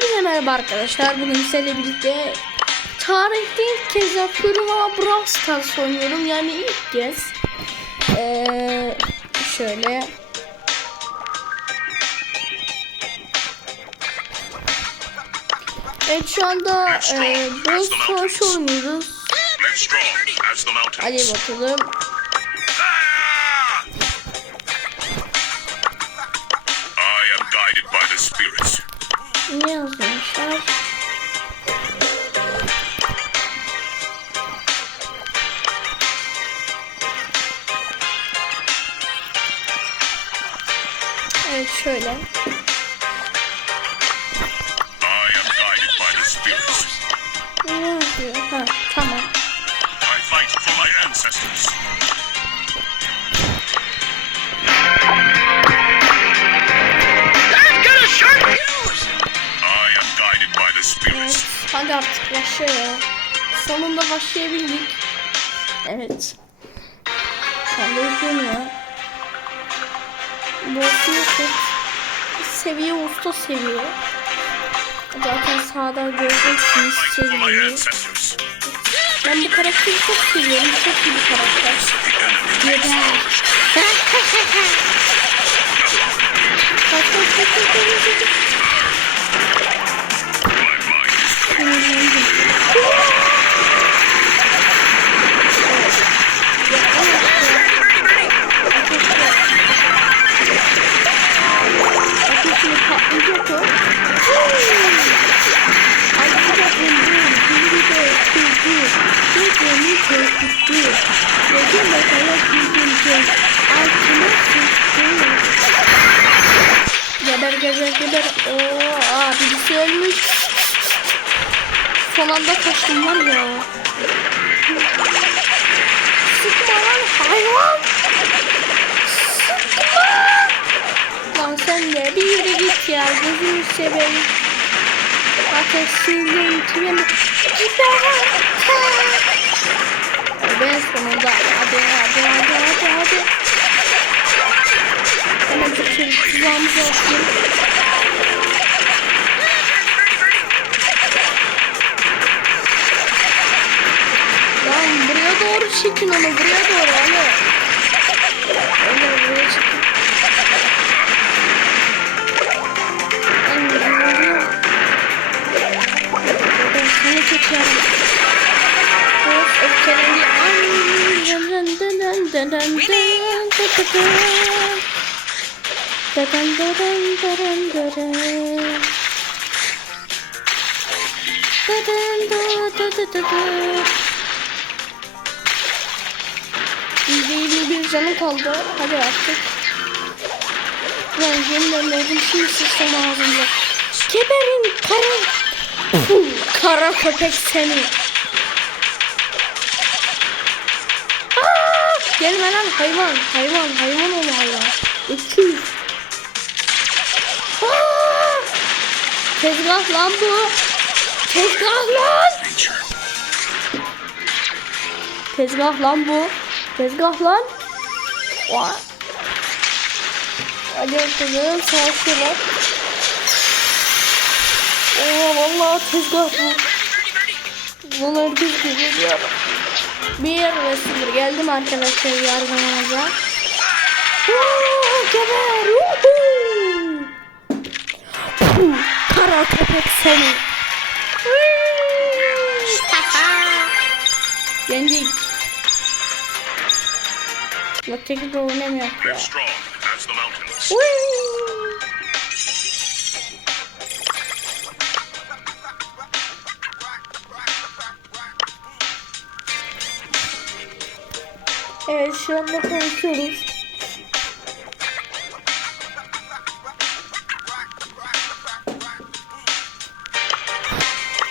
Hepinize merhaba arkadaşlar. Bugün sizlerle birlikte tarihte ilk kez yapıyorum ama Brawl Stars oynuyorum. Yani ilk kez. Ee, şöyle. Evet şu anda e, Brawl Stars oynuyoruz. Hadi bakalım. Evet şöyle. Ne yapıyor? Ha tamam. Evet, hadi artık başla. Sonunda başlayabildik. Evet. Sen de üzgün. Basıyorsun. Seviye usta seviye. Zaten sağda göreceksiniz ancestors. Ben bu karakteri çok seviyorum. Çok iyi bir karakter. Kaçtım var ya. Sıkma lan hayvan. Sıkma. Lan sen de bir yere git ya. Gözünü seveyim. Ateşsizliğin tüyeni. Gider. Ben sonunda. Hadi hadi hadi hadi hadi. Hemen çok şöyle tuzağımızı atayım. Doğru çekin onu buraya doğru alo. Alo buraya çekin. Seni çekiyorum. Of öfkelendi. Dın canı kaldı. Hadi artık. Ben yeniden öldüm. Şimdi sıçtım ağzımda. Geberin kara. Kara köpek seni. Aa, gelme lan hayvan. Hayvan. Hayvan ol hayvan. Aa, Tezgah lan bu. Tezgah lan. Tezgah lan bu. Tezgah lan. Vay. Hadi bakalım savaşıyorlar. Oo vallahi tezgah bu. Bunlar biz geliyor. Bir ve sıfır geldim arkadaşlar yardımınıza. Geber. Kara köpek seni. Yendik. Bak tek problem yok ya. Woo! Evet şu anda konuşuyoruz.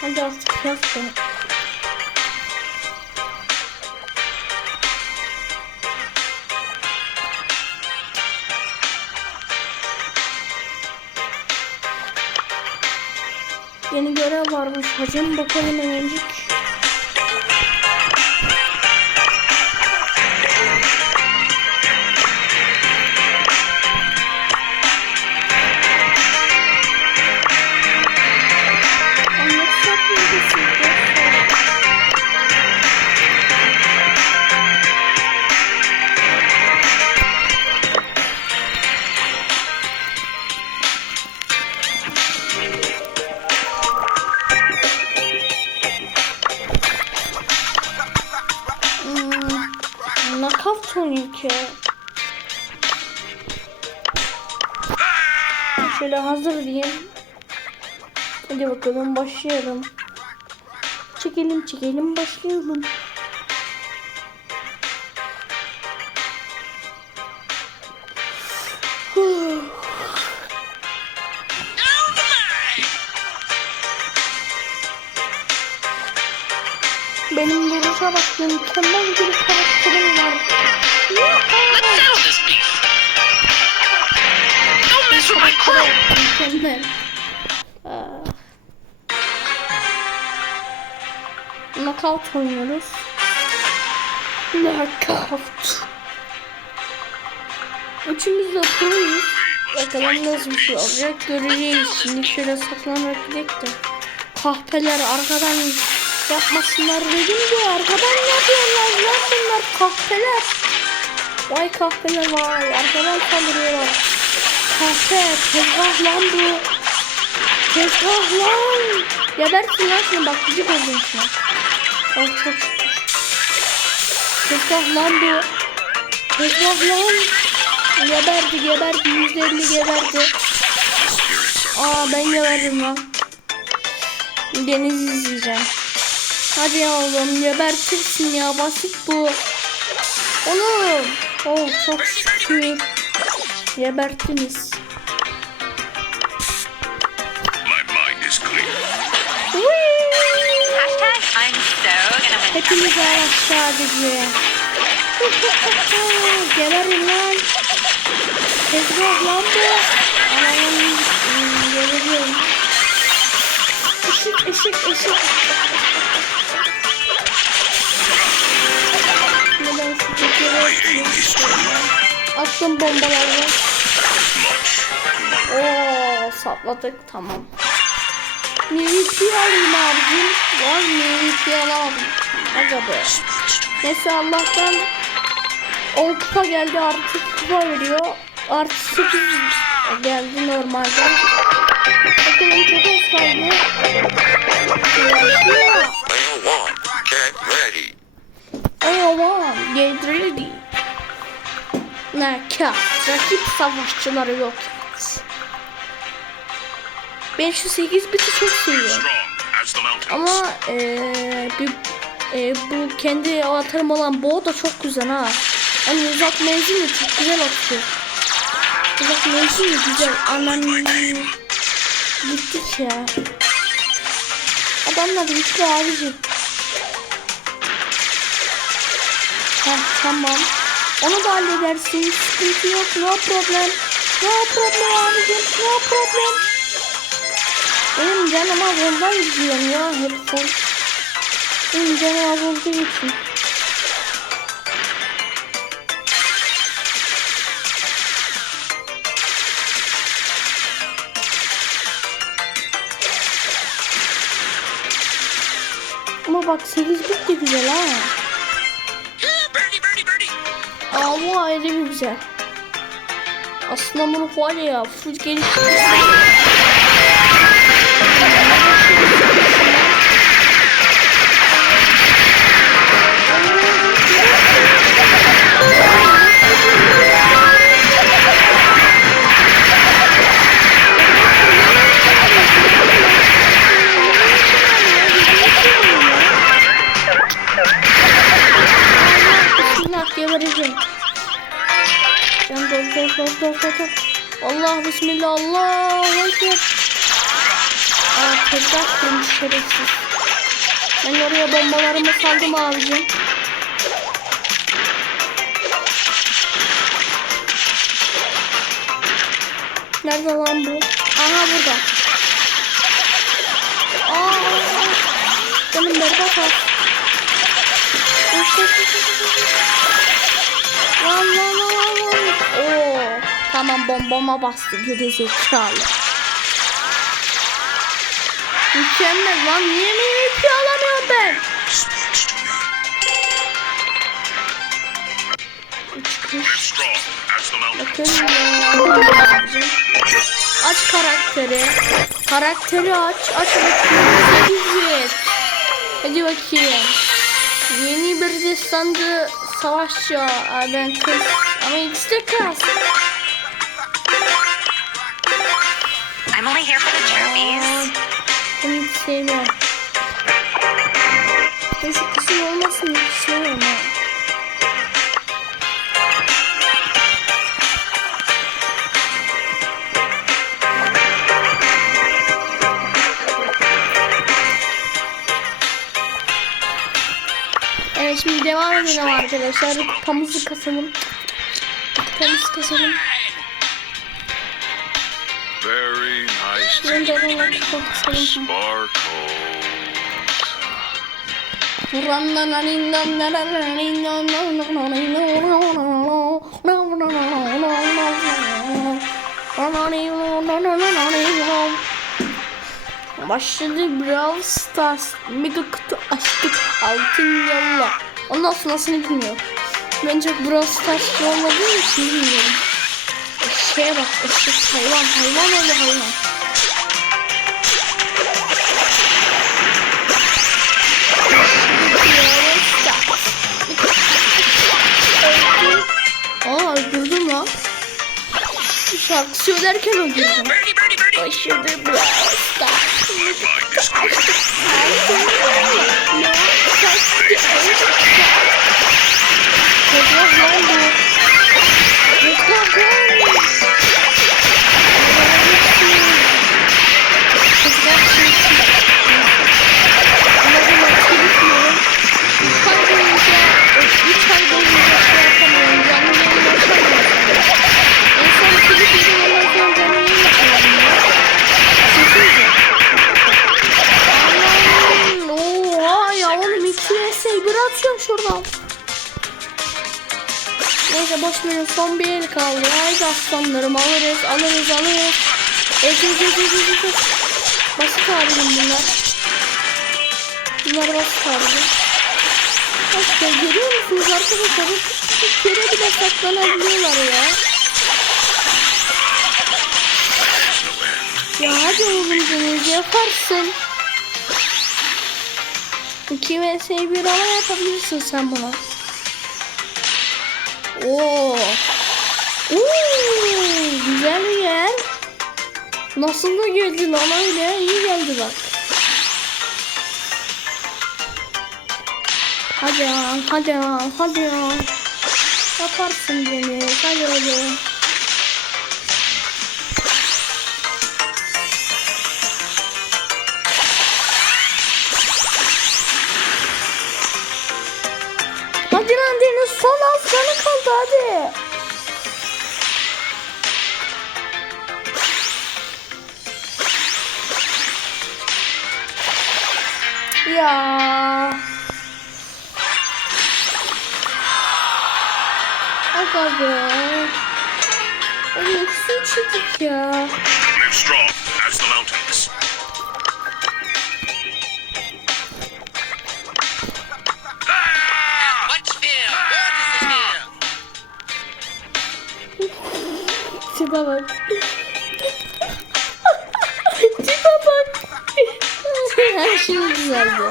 Hadi artık yaz. Varmış. Hacım bakalım hemencik. Hadi bakalım başlayalım. Çekelim çekelim başlayalım. Benim duruşa bak mükemmel bir karakterim var. Let's settle this beef. Don't mess with my crew. Mükemmel. Knockout oynuyoruz. Knockout. Üçümüz de proyuz. Bakalım nasıl bir şey olacak göreceğiz. Şimdi şöyle saklanarak gidelim de. Kahpeler arkadan yapmasınlar dedim de arkadan yapıyorlar lan bunlar kahpeler. Vay kahpeler vay arkadan saldırıyorlar. Kahpe tezgah lan bu. Tezgah lan. Gebersin lan şunu bak gıcık oldum şu an. Oh çok şükür. Tezgah lan bu. Tezgah lan. Geberdi geberdi yüzde elli geberdi. Aa ben geberdim lan. Deniz izleyeceğim. Hadi ya oğlum gebertirsin ya basit bu. Oğlum. Oh çok şükür. Geberttiniz. Hepiniz araç sadece. Geberin lan. Tezgah lan bu. Ananın hmm, geberiyorum. Işık ışık ışık. Neden to Attım bombalarla. much. Oo sapladık tamam. MVP alayım abicim. Var MVP alamadım. Aga. Neyse Allah'tan 10 kupa geldi artı kupa veriyor. Artı 8 geldi normalde. Bakalım çok az kaldı. Player one, get ready. Ready. Nakat, rakip savaşçıları yok. Ben şu 8 biti çok seviyorum. Ama eee bir eee, bu kendi avatarım olan Bo da çok güzel ha. Hani uzak menzil de çok güzel atıyor. Uzak menzil de güzel. Anan gittik ya. Adamlar güçlü abici. Heh, tamam. Onu da halledersin. Sıkıntı yok. No problem. No problem abicim. No problem. Benim canım az ondan gidiyorum ya hep full. Benim canım az olduğu için. Ama bak 8 bit de güzel ha. Aa bu ayrı bir güzel. Aslında bunu var ya full geliştirdim. Gebereceğim. Can dol dol dol dol dol. Allah bismillah Allah ekber. Tezgah kurmuş şerefsiz. Ben oraya bombalarımı saldım abicim. Nerede lan bu? Aha burada. Aa, canım berbat. Lan lan lan lan lan. Oo, tamam bombama bastı geri zekalı. Mükemmel lan niye MVP alamıyorum ben? Bakın ya. Aç karakteri. Karakteri aç. Aç bakayım. 8 bit. Hadi bakayım. Yeni bir destansı savaşçı. Ben kız. Ama ikisi de kız. I'm only here for the trophies. Ben hiç sevmiyorum. Neyse kızım olmasın hiç sevmiyorum ha. Evet şimdi devam edelim arkadaşlar. Pamuzu kasalım. Pamuz kasalım. Very devam edelim. Kasalım. sparkle. Başladı Brawl Stars Mega kutu açtık altın yolla Ondan sonrasını bilmiyorum Bence Brawl Stars olmadığı için bilmiyorum Şeye bak eşek hayvan hayvan öyle hayvan Şarkı söylerken öldürdüm Stars My Neyse boş verin son bir el kaldı. Haydi aslanlarım alırız alırız alırız. Evet evet evet evet evet. Basit abim bunlar. Bunlar basit abim. Bak ya görüyor musunuz arkadaşlar? Bu kere bile saklanabiliyorlar ya. Ya hadi oğlum Deniz yaparsın. İki vs bir ama yapabilirsin sen buna. Oo. Oo, güzel yer. Nasıl da geldi lan öyle? İyi geldi bak. Hadi ya, hadi ya, hadi ya. Yaparsın Deniz, hadi oğlum. Be. Oğlum su içtik ya. Live strong as the mountains. Tipe bak. Tipe bak. Her şey güzeldi.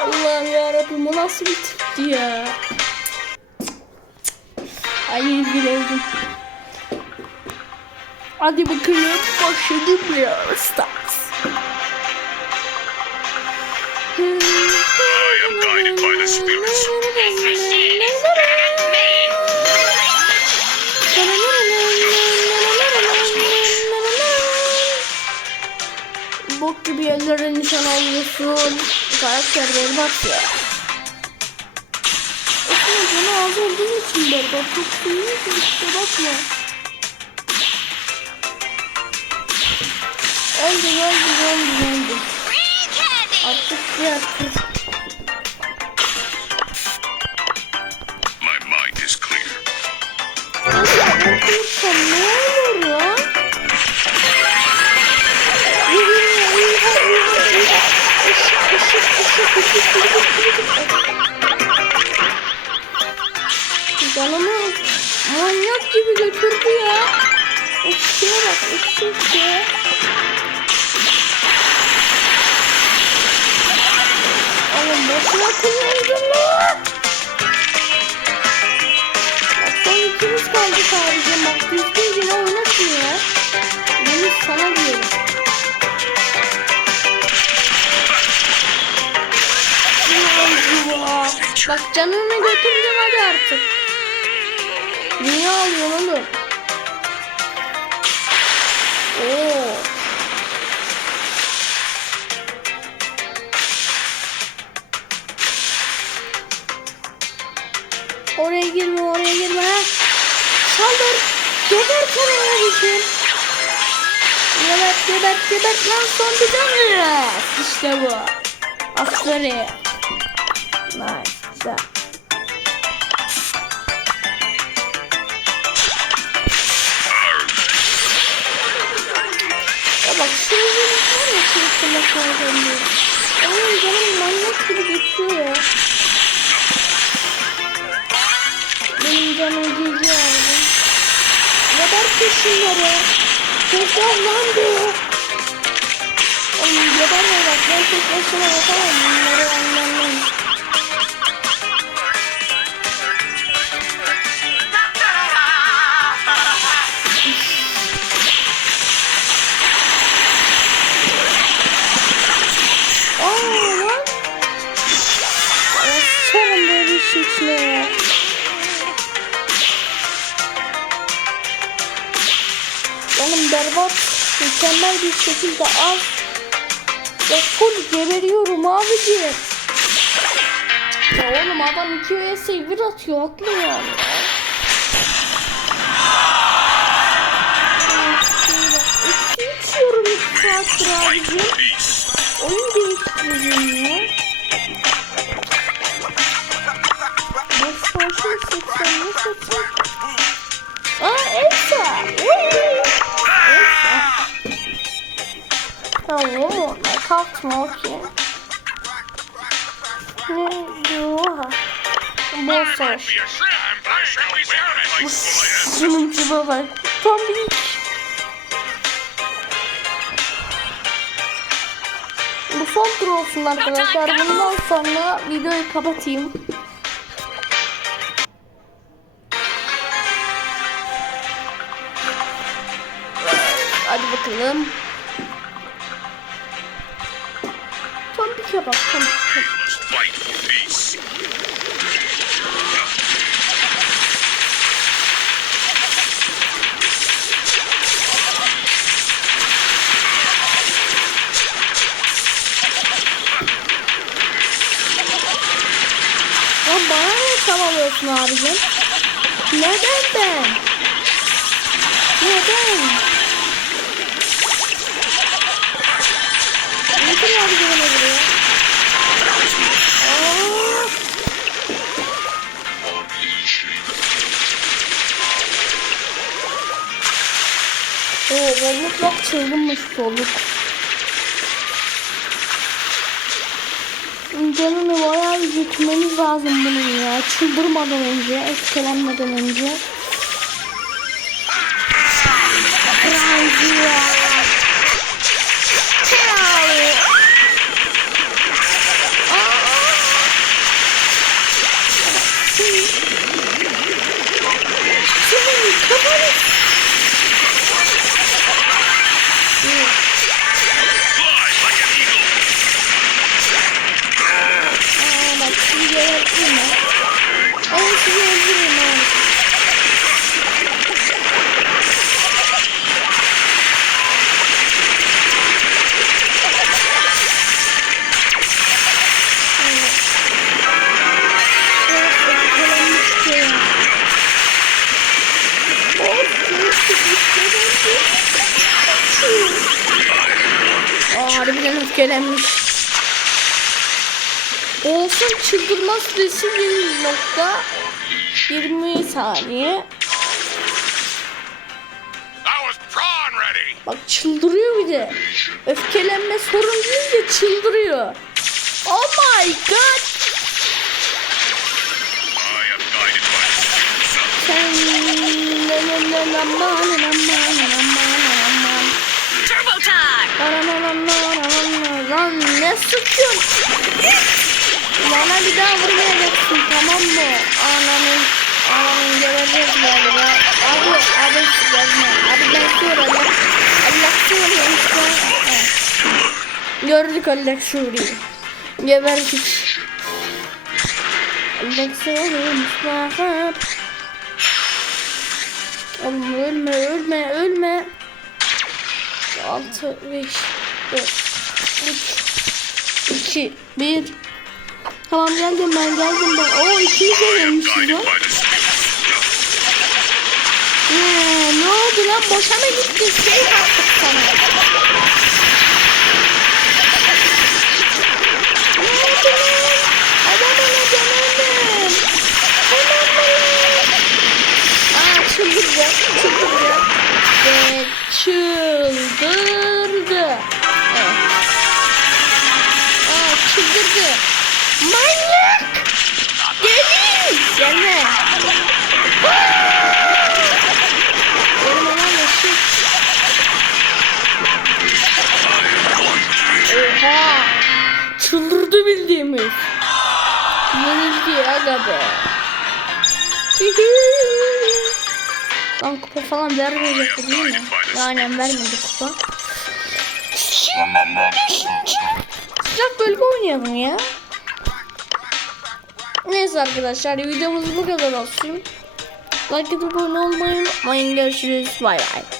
Allah'ım yarabbim o nasıl bir tipti ya. Ay bir oldum. Hadi bakalım başladı ya Stars. Bok gibi yerlere nişan alıyorsun. Karakter berbat ya. Canı az olduğu için berbat. Çok seviyorsun işte bakma. Öldü öldü öldü öldü. Artık biraz kız. Canımı manyak gibi götürdü ya. Uçuyor bak uçuyor. Oğlum boşuna kullandım mı? Bak son ikimiz kaldı sadece. Bak düzgün bile oynatmıyor. Bunu sana diyorum. Bak canını götürdüm hadi artık. Niye alıyorsun oğlum? Oo. Oraya girme oraya girme. ha. Saldır. Geber sana abicim. Gebert gebert gebert lan son bir tane. İşte bu. Aferin. Nice. Güzel. Var ya fırlatmaya dönüyor. Oğlum canım manyak gibi geçiyor ya. Benim canım gidiyor abi. Neden peşinleri? Tekrar lan diyor. Oğlum geberme bak ben tek başıma yapamam bunları anlamam. Mükemmel bir şekilde az ve full geberiyorum abicim. Ya oğlum adam 2 vs 1 atıyor haklı yani. İçiyorum 2 saattir abicim. O ne diyor? Bol savaş. Be a shrimp. I shall be serving. Şunun tipe bak. Tam bir Bu son tur olsun arkadaşlar. Bundan sonra videoyu kapatayım. Hadi bakalım. Tam bir kebap. Tam bir kebap. Fight for peace. Ya bana ne abicim? Neden ben? Neden? Çılgınmış bolluk. Canını bayağı bir götürmemiz lazım bunun ya. Çıldırmadan önce, öfkelenmeden önce. Süresi 1 nokta 20 saniye. Bak çıldırıyor bir de. Öfkelenme sorun değil de çıldırıyor. Oh my god. Turbo time! Ne sıkıyorsun? Bana bir daha vurmayacaksın tamam mı? Ananın ananın göreceğiz galiba. Abi abi gelme. Abi ben söyleyeyim. Allah söylüyor işte. Gördük Allah Suriye'yi. Geberdik. Baksana Mustafa. Oğlum ölme ölme ölme. 6 5 4 3 2 1 Tamam geldim ben geldim ben. Oo ikiyi de Guided lan. Ee, ne oldu lan boşa mı gitti? Şey attık sana. Ne oldu lan? Adam ana canım. Tamam mı lan? Aa çıldıracak, çıldıracak. Ve çıldırdı. Manyak! Deli! Gelme. Benim anam yaşıyor. Oha! Çıldırdı bildiğimiz. Yenildi aga be. Lan kupa falan vermeyecekti değil mi? Aynen vermedi kupa. Sıcak bölge oynayalım ya. Neyse arkadaşlar videomuz bu kadar olsun. Like atıp abone olmayı unutmayın. Görüşürüz. Bay bay.